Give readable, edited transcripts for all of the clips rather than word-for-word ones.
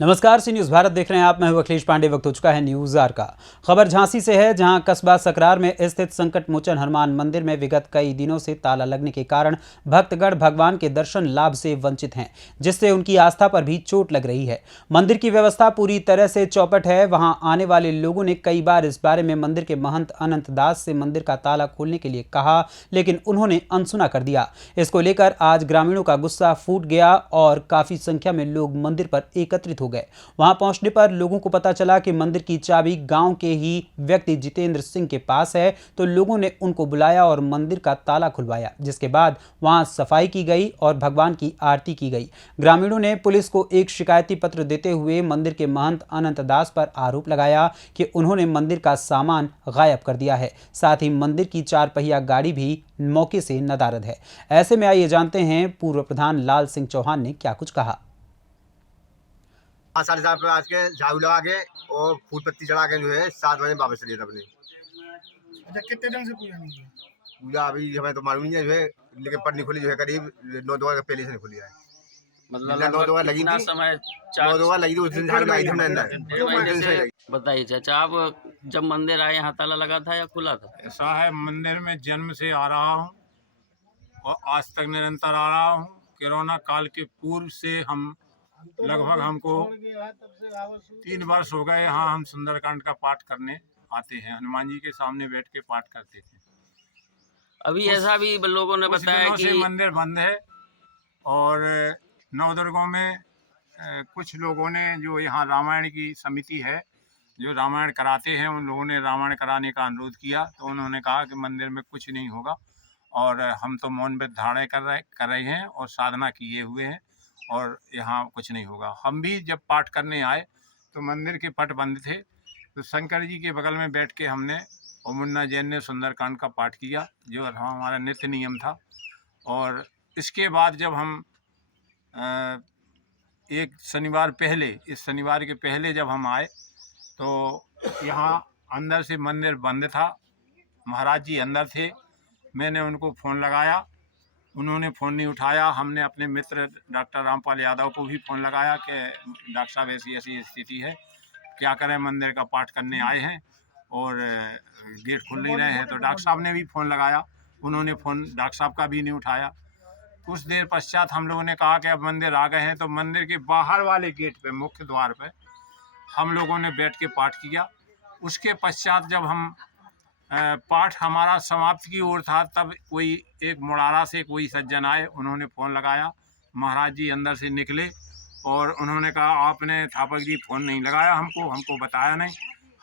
नमस्कार, सी न्यूज़ भारत देख रहे हैं आप। मैं हूं अखिलेश पांडे। वक्त हो चुका है न्यूज़ आर का। खबर झांसी से है, जहां कस्बा सकरार में स्थित संकट मोचन हनुमान मंदिर में विगत कई दिनों से ताला लगने के कारण भक्तगण भगवान के दर्शन लाभ से वंचित हैं, जिससे उनकी आस्था पर भी चोट लग रही है। मंदिर की व्यवस्था पूरी तरह से चौपट है। वहां आने वाले लोगों ने कई बार इस बारे में मंदिर के महंत अनंत दास से मंदिर का ताला खोलने के लिए कहा, लेकिन उन्होंने अनसुना कर दिया। इसको लेकर आज ग्रामीणों का गुस्सा फूट गया और काफी संख्या में लोग मंदिर पर एकत्रित हो गए। वहां पहुंचने पर लोगों को पता चला कि मंदिर की चाबी गांव के ही व्यक्ति जितेंद्र सिंह के पास है, तो लोगों ने उनको बुलाया और मंदिर का ताला खुलवाया, जिसके बाद वहां सफाई की गई और भगवान की आरती की गई। ग्रामीणों ने पुलिस को एक शिकायती पत्र देते हुए मंदिर के महंत अनंत दास पर आरोप लगाया कि उन्होंने मंदिर का सामान गायब कर दिया है। साथ ही मंदिर की 4 पहिया गाड़ी भी मौके से नदारद है। ऐसे में आइए जानते हैं पूर्व प्रधान लाल सिंह चौहान ने क्या कुछ कहा। 7:30 पे आज के झाड़ू लगा के और फूल पत्ती चढ़ा के जो है 7 बजे वापस चले अपने। अच्छा, कितने दिन से पूजा नहीं है? पूजा अभी हमें तो मालूम नहीं है जो है, लेकिन पर नहीं खुली जो है, करीब 9 दुआ पहले से नहीं खुली है। मतलब 9 दुआ लगी थी, समय 9 दुआ लगी थी उस दिन झाड़ू लगाई थी हमने अंदर। उस दिन से लगी। बताइए चाचा, आप जब मंदिर आए यहाँ ताला लगा था या खुला था? ऐसा है, मंदिर में जन्म से आ रहा हूँ और आज तक निरंतर आ रहा हूँ। कोरोना काल के पूर्व से हम लगभग हमको 3 वर्ष हो गए यहाँ हम सुंदरकांड का पाठ करने आते हैं। हनुमान जी के सामने बैठ के पाठ करते थे। अभी ऐसा भी लोगों ने बताया दिनों से कि मंदिर बंद है और नवदुर्गों में कुछ लोगों ने जो यहाँ रामायण की समिति है जो रामायण कराते हैं, उन लोगों ने रामायण कराने का अनुरोध किया, तो उन्होंने कहा कि मंदिर में कुछ नहीं होगा और हम तो मौन व्रत धारण कर रहे हैं और साधना किए हुए हैं और यहाँ कुछ नहीं होगा। हम भी जब पाठ करने आए तो मंदिर के पट बंद थे, तो शंकर जी के बगल में बैठ के हमने और मुन्ना जैन ने सुंदरकांड का पाठ किया, जो हमारा नित्य नियम था। और इसके बाद जब हम एक शनिवार पहले, इस शनिवार के पहले जब हम आए तो यहाँ अंदर से मंदिर बंद था। महाराज जी अंदर थे। मैंने उनको फ़ोन लगाया, उन्होंने फ़ोन नहीं उठाया। हमने अपने मित्र डॉक्टर रामपाल यादव को भी फ़ोन लगाया कि डॉक्टर साहब ऐसी ऐसी स्थिति है, क्या करें, मंदिर का पाठ करने आए हैं और गेट खुल नहीं रहे हैं। तो डॉक्टर साहब ने भी फ़ोन लगाया, उन्होंने फ़ोन डॉक्टर साहब का भी नहीं उठाया। कुछ देर पश्चात हम लोगों ने कहा कि अब मंदिर आ गए हैं, तो मंदिर के बाहर वाले गेट पे, मुख्य द्वार पे हम लोगों ने बैठ के पाठ किया। उसके पश्चात जब हम पाठ हमारा समाप्त की ओर था, तब कोई एक मुड़ारा से कोई सज्जन आए, उन्होंने फ़ोन लगाया। महाराज जी अंदर से निकले और उन्होंने कहा, आपने थापक जी फ़ोन नहीं लगाया हमको बताया नहीं।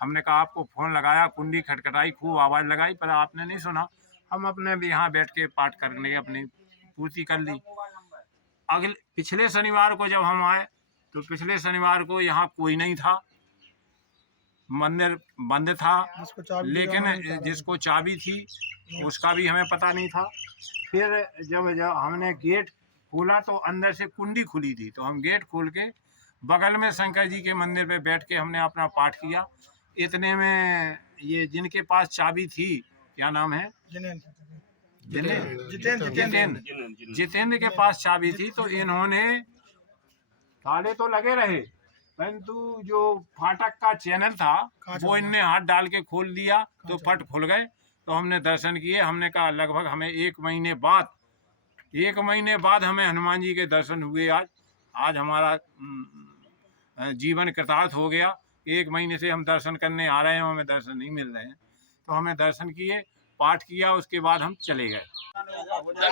हमने कहा आपको फ़ोन लगाया, कुंडी खटखटाई, खूब आवाज़ लगाई, पर आपने नहीं सुना। हम अपने भी यहाँ बैठ के पाठ करने अपनी पूर्ति कर ली। पिछले शनिवार को जब हम आए तो पिछले शनिवार को यहाँ कोई नहीं था, मंदिर बंद था, लेकिन जिसको चाबी थी उसका भी हमें पता नहीं था। फिर जब हमने गेट खोला तो अंदर से कुंडी खुली थी, तो हम गेट खोल के बगल में शंकर जी के मंदिर पे बैठ के हमने अपना पाठ किया। इतने में ये जिनके पास चाबी थी, क्या नाम है, जितेंद्र के पास चाबी थी, तो इन्होंने, ताले तो लगे रहे परंतु जो फाटक का चैनल था वो इनने हाथ डाल के खोल दिया, तो फट खुल गए। तो हमने दर्शन किए। हमने कहा लगभग हमें 1 महीने बाद हमें हनुमान जी के दर्शन हुए। आज हमारा जीवन कृतार्थ हो गया। 1 महीने से हम दर्शन करने आ रहे हैं, हमें दर्शन नहीं मिल रहे हैं, तो हमें दर्शन किए, पाठ किया, उसके बाद हम चले गए।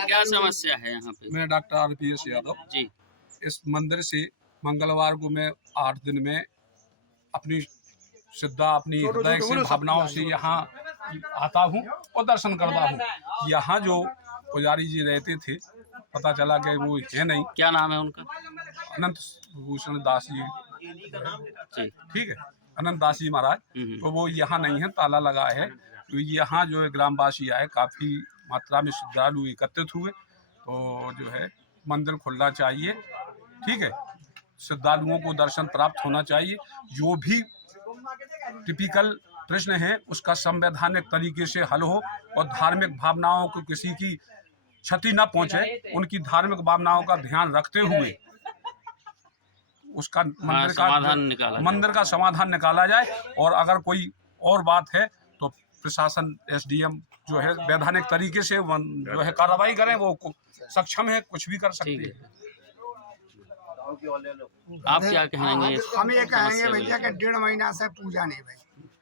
क्या समस्या है यहाँ पे? मैं डॉक्टर RPS यादव जी। इस मंदिर से मंगलवार को मैं 8 दिन में अपनी श्रद्धा, अपनी हृदय से, भावनाओं से यहाँ आता हूँ और दर्शन करता हूँ। यहाँ जो पुजारी जी रहते थे, पता चला कि वो है नहीं। क्या नाम है उनका? अनंत भूषण दास जी, ठीक है, अनंत दास जी महाराज। तो वो यहाँ नहीं है, ताला लगा है। तो यहाँ जो है ग्रामवासी आए, काफ़ी मात्रा में श्रद्धालु एकत्रित हुए, तो जो है मंदिर खुलना चाहिए, ठीक है, श्रद्धालुओं को दर्शन प्राप्त होना चाहिए। जो भी टिपिकल प्रश्न है उसका संवैधानिक तरीके से हल हो और धार्मिक भावनाओं को किसी की क्षति न पहुंचे, उनकी धार्मिक भावनाओं का ध्यान रखते हुए उसका मंदिर का समाधान निकाला जाए। और अगर कोई और बात है तो प्रशासन एसडीएम जो है वैधानिक तरीके से जो है कार्रवाई करें, वो सक्षम है, कुछ भी कर सकते हैं। आप क्या कहेंगे? हम ये कहेंगे भैया कि 1.5 महीना से पूजा नहीं भाई,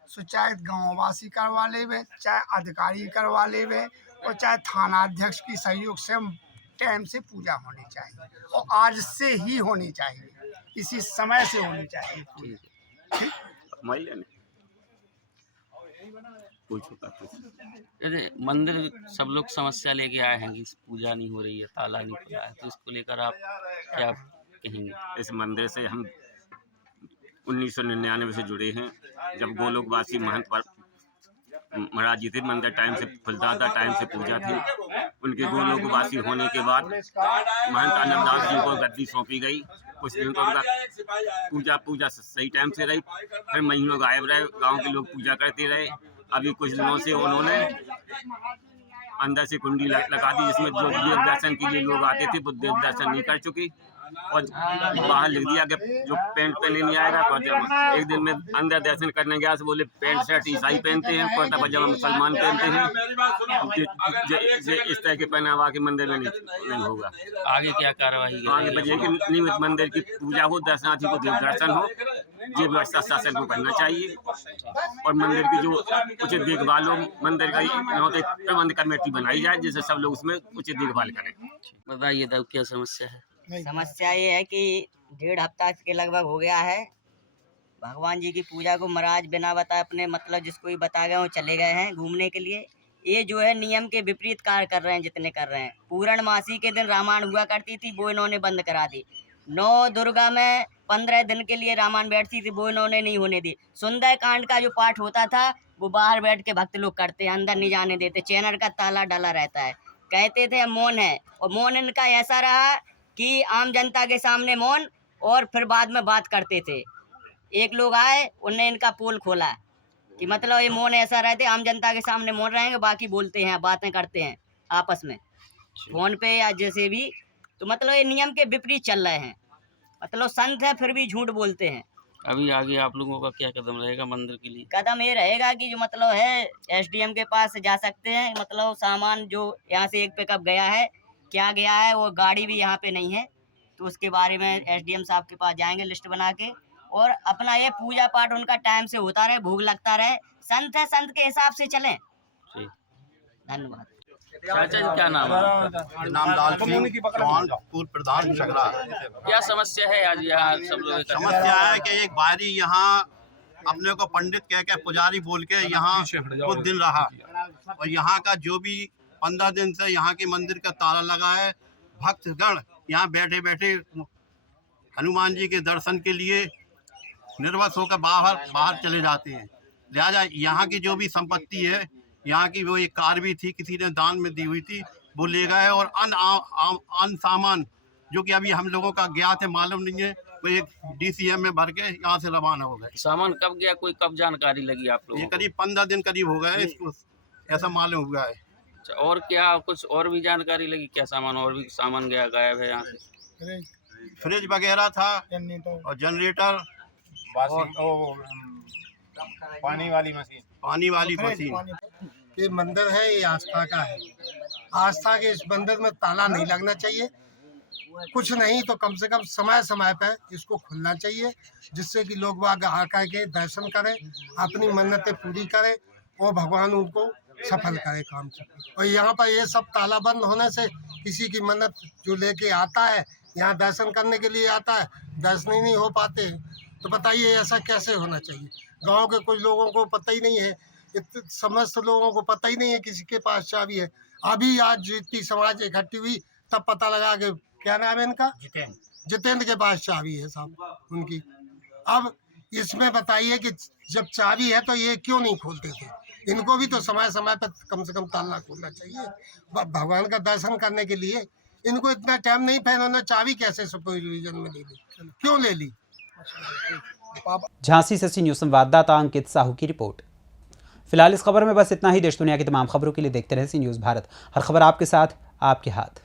सो चाहे गाँव वासी करवा ले, चाहे अधिकारी करवा ले, और चाहे थाना अध्यक्ष की सहयोग से टाइम से पूजा होनी चाहिए, और आज से ही होनी चाहिए, इसी समय से होनी चाहिए। मंदिर सब लोग समस्या लेके आए हैं कि पूजा नहीं हो रही है, ताला नहीं खुला है, तो इसको लेकर आप क्या कहेंगे? इस मंदिर से हम 1999 से जुड़े हैं। जब गोलोकवासी महंत महाराज जी थे, मंदिर टाइम से खुलता था, टाइम से पूजा थी। उनके गोलोकवासी होने के बाद महंत आनंददास जी को गद्दी सौंपी गई। कुछ दिन तो उनका पूजा सही टाइम से रही, फिर महीनों गायब रहे, गांव के लोग पूजा करते रहे। अभी कुछ दिनों से उन्होंने अंदर से कुंडी लगा दी, जिसमें जो देव दर्शन के लिए लोग आते थे वो देव दर्शन नहीं कर चुकी, और बाहर लिख दिया कि जो पैंट पहने नहीं आएगा पजामा। एक दिन में अंदर दर्शन करने गया तो बोले पैंट शर्ट ईसाई पहनते हैं, कुर्ता पजामा मुसलमान पहनते हैं। इस तरह के पहनावा के मंदिर में नहीं होगा। आगे क्या कार्रवाई? आगे बजे कि नियमित मंदिर की पूजा हो, दर्शनार्थी को देव दर्शन हो, ये व्यवस्था शासन को करना चाहिए। और मंदिर की जो उचित देखभाल हो, मंदिर का प्रबंध कमेटी बनाई जाए, जिससे सब लोग उसमें उचित देखभाल करें। बताइए तब क्या समस्या है? समस्या ये है कि 1.5 हफ्ता के लगभग हो गया है, भगवान जी की पूजा को महाराज बिना बताए अपने मतलब जिसको भी बता गए वो चले गए हैं घूमने के लिए। ये जो है नियम के विपरीत कार्य कर रहे हैं जितने कर रहे हैं। पूर्णमासी के दिन रामायण हुआ करती थी, वो इन्होंने बंद करा दी। 9 दुर्गा में 15 दिन के लिए रामायण बैठती थी, वो इन्होंने नहीं होने दी। सुंदर कांड का जो पाठ होता था वो बाहर बैठ के भक्त लोग करते हैं, अंदर नहीं जाने देते, चैनल का ताला डाला रहता है। कहते थे मौन है, और मौन इनका ऐसा रहा कि आम जनता के सामने मौन, और फिर बाद में बात करते थे। एक लोग आए, उनने इनका पोल खोला कि मतलब ये मौन ऐसा रहते, आम जनता के सामने मौन रहेंगे, बाकी बोलते हैं, बातें करते हैं आपस में फोन पे या जैसे भी। तो मतलब ये नियम के विपरीत चल रहे हैं, मतलब संत है फिर भी झूठ बोलते हैं। अभी आगे आप लोगों का क्या कदम रहेगा मंदिर के लिए? कदम ये रहेगा कि जो मतलब है एसडीएम के पास जा सकते हैं, मतलब सामान जो यहाँ से एक पिकअप गया है, क्या गया है, वो गाड़ी भी यहाँ पे नहीं है, तो उसके बारे में एसडीएम साहब के पास जाएंगे लिस्ट बना के, और अपना ये पूजा पाठ उनका टाइम से होता रहे, भोग लगता रहे। संत है, संत के हिसाब से चलें। धन्यवाद। चाचा जी क्या नाम है? नाम लाल सिंह चौहान, पूर्व प्रधान शकरा। क्या समस्या है आज यहाँ सब लोग? समस्या है कि एक बारी यहाँ अपने को पंडित कह के पुजारी बोल के यहाँ कुछ दिन रहा, और यहाँ का जो भी 15 दिन से यहाँ के मंदिर का ताला लगा है। भक्तगण यहाँ बैठे बैठे हनुमान जी के दर्शन के लिए निर्वस होकर बाहर चले जाते हैं। लिहाजा यहाँ की जो भी संपत्ति है, यहाँ की वो एक कार भी थी, किसी ने दान में दी हुई थी, वो ले गए। और अन सामान जो कि अभी हम लोगों का ज्ञात है, मालूम नहीं है, वो एक DCM में भर के यहाँ से रवाना हो गए। सामान कब गया, कोई कब जानकारी लगी आप लोगों ये को? करीब 15 दिन करीब हो गए इसको, ऐसा मालूम हुआ है। और क्या कुछ और भी जानकारी लगी? क्या सामान और भी सामान गया गायब है यहाँ से? फ्रिज वगैरह था, और जनरेटर, और पानी वाली मशीन। ये मंदिर है, ये आस्था का है। आस्था के इस मंदिर में ताला नहीं लगना चाहिए, कुछ नहीं तो कम से कम समय समय पर इसको खुलना चाहिए, जिससे कि लोग वहाँ आकर के दर्शन करें, अपनी मन्नतें पूरी करें, और भगवान उनको सफल करे काम से। और यहाँ पर ये सब ताला बंद होने से किसी की मन्नत जो लेके आता है, यहाँ दर्शन करने के लिए आता है, दर्शन ही नहीं हो पाते। तो बताइए ऐसा कैसे होना चाहिए? गांव के कुछ लोगों को पता ही नहीं है, समस्त लोगों को पता ही नहीं है किसी के पास चाबी है। अभी आज जितनी समाज इकट्ठी हुई तब पता लगा कि क्या नाम है इनका, जितेंद्र के पास चाबी है साहब उनकी। अब इसमें बताइए कि जब चाबी है तो ये क्यों नहीं खोलते थे? इनको भी तो समय समय पर कम से कम ताला खोलना चाहिए भगवान का दर्शन करने के लिए। इनको इतना टाइम नहीं था, इन्होंने चाबी कैसे सुपरविजन में ले ली, क्यों ले ली? झांसी से न्यूज़ संवाददाता अंकित साहू की रिपोर्ट। फिलहाल इस खबर में बस इतना ही। देश दुनिया की तमाम खबरों के लिए देखते रहे सी न्यूज़ भारत। हर खबर आपके साथ, आपके हाथ।